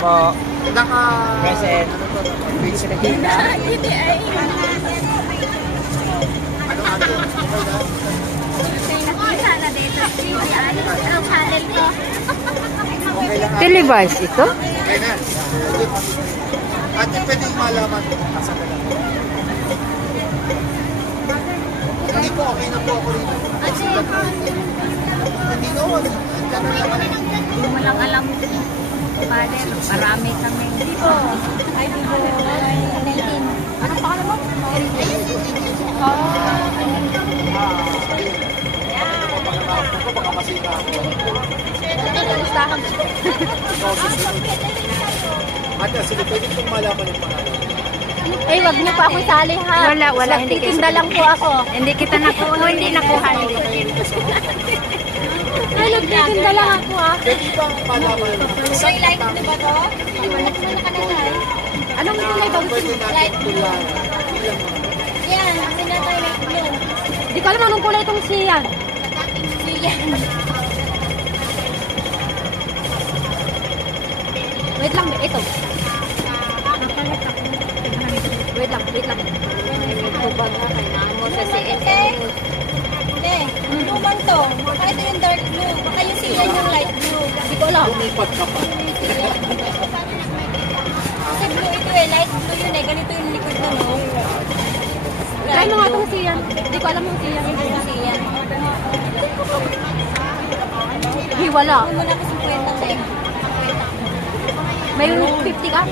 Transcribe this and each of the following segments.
po. Naka... Present. Base na Hindi ay. Ano ate? Nakita na dito. Anong channel ko? Okay lang ate. Televised ito? Okay na. Ate, pwede malaman kung asa ka lang. Hindi po, okay na po ako rito. Kasi, Hindi noon. Ganun lang kami. hindi mo lang alam. Father, marami kami. Hindi po. Ay, di po. 19. Anong pangalan mo? Baka masira ako. Listahan. Ikaw susunod. Ate, sige, pwede pong malaman yung pangalan. Ay, wag niyo pa ako isali ha. Wala, hindi kayo Nagtitinda lang po ako. Hindi kita nakuha, hindi nakuha. Ay, nagtitinda lang ako ha. Pwede bang malaman? May light na ba to? Anong kulay ba gusto Pwede mo? natin tularan. Yan, kasi na tayo light blue. Hindi ko alam anong kulay itong siyan. Yan. Wait lang, ito. Wait lang. Tubag na, kailangan mo sa CNN. Hindi. Lumang to. Baka ito yung dark blue. Baka yung siya yung light blue. Hindi ko alam. Lumipat ka pa. Kasi blue ito eh. Light blue yun eh. Ganito yung likod na no. Try mo nga itong siyan. Hindi ko alam yung siyan. Yung siya. Hiwala. Huwag mo na ako 50 eh. May 50 ka?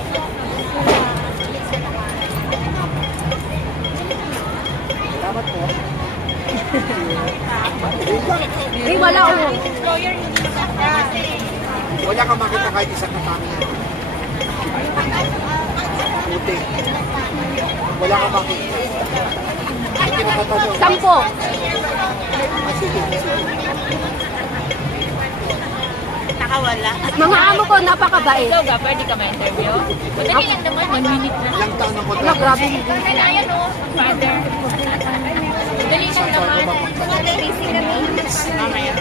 Salamat po. Hiwala o. Wala kang makita kahit isang katami yan. Puti. Wala kang makita. Ang kinakatanong. 10. Sige. Nakawala. Mga amo ko, napakabait. Ikaw ga, pwede ka ma-interview? Madali lang naman. 1 minute na. Ilang taon na po Wala, grabe. Kaya no, father. Madali lang naman. Busy kami. Mamaya.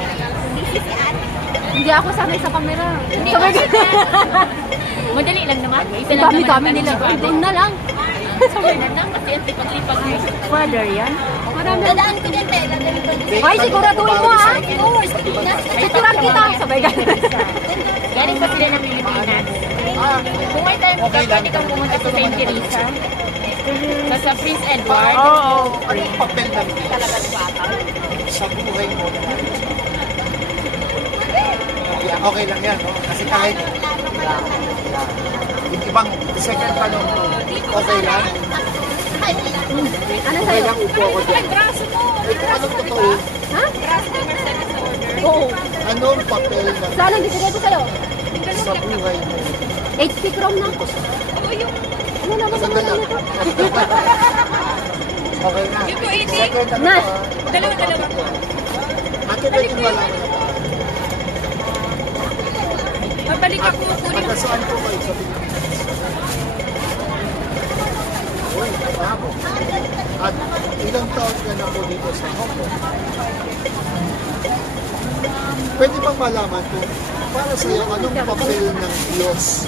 Hindi ako sanay sa camera. Hindi Sabay ako ka. Madali lang naman. Isa Ang lang dami-dami naman nila. ang tanong Doon na lang. Sabay na lang kasi ang lipag-lipag mo. Father yan. Marami. Dadaan ko din, te. Dadaan ko din. Ay, siguraduhin mo ha. Picturean Picturean kita. Sabay ka. Galing pa sila ng Pilipinas. Ah, Kung may time ka, Okay lang. pwede kang pumunta sa St. Teresa. Sa Prince Edward. Oo. anong papel ng Talaga bata. sa buhay mo? Yeah, okay lang yan, no? Kasi kahit yung ibang second tanong ko, okay lang? Ano Okay sa'yo? lang, upo ako dyan. Braso mo. Eh, kung anong totoo, Ha? Braso ni Mercedes order. Oo. anong papel ng Saan ang bibigay sa'yo? sa buhay mo? HP Chrome na. Ano na ba sa Sandali mga lang. nito? Okay na. Yung 280? Second ano Nas. pa? Dalawa. Ate, pwede malaman na pa. Mabalik ako kunin. Taga saan po kayo sa Pilipinas? Uy, bravo. At ilang taon ka na po dito sa Hong Kong? Pwede bang malaman kung para sa iyo, anong papel ng Diyos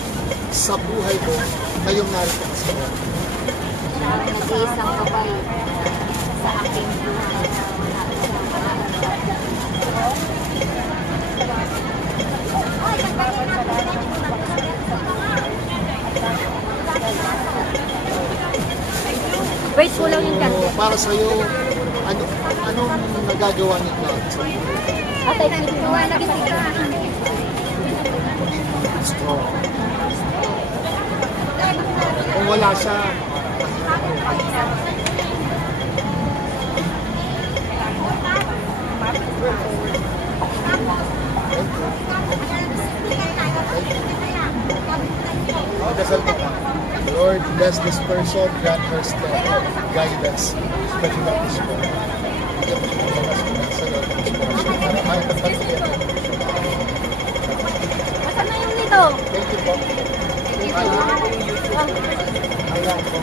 sa buhay mo ngayong narito ka sa Hong Kong? Nag-iisang kabay sa aking buhay. Wait, kulang yung kanto. So, para sa iyo, anong nagagawa ni God sa buhay? Atay, kinuha na kita. Strong. Kung wala siya, dasal ko pa. Lord, bless this person, grant her strength, guidance, especially at this moment. Bigyan mo ng lakas mula sa Lord ng inspirasyon para may pagpatuloy. Asan na yung nito? Thank you po. Ayaw po.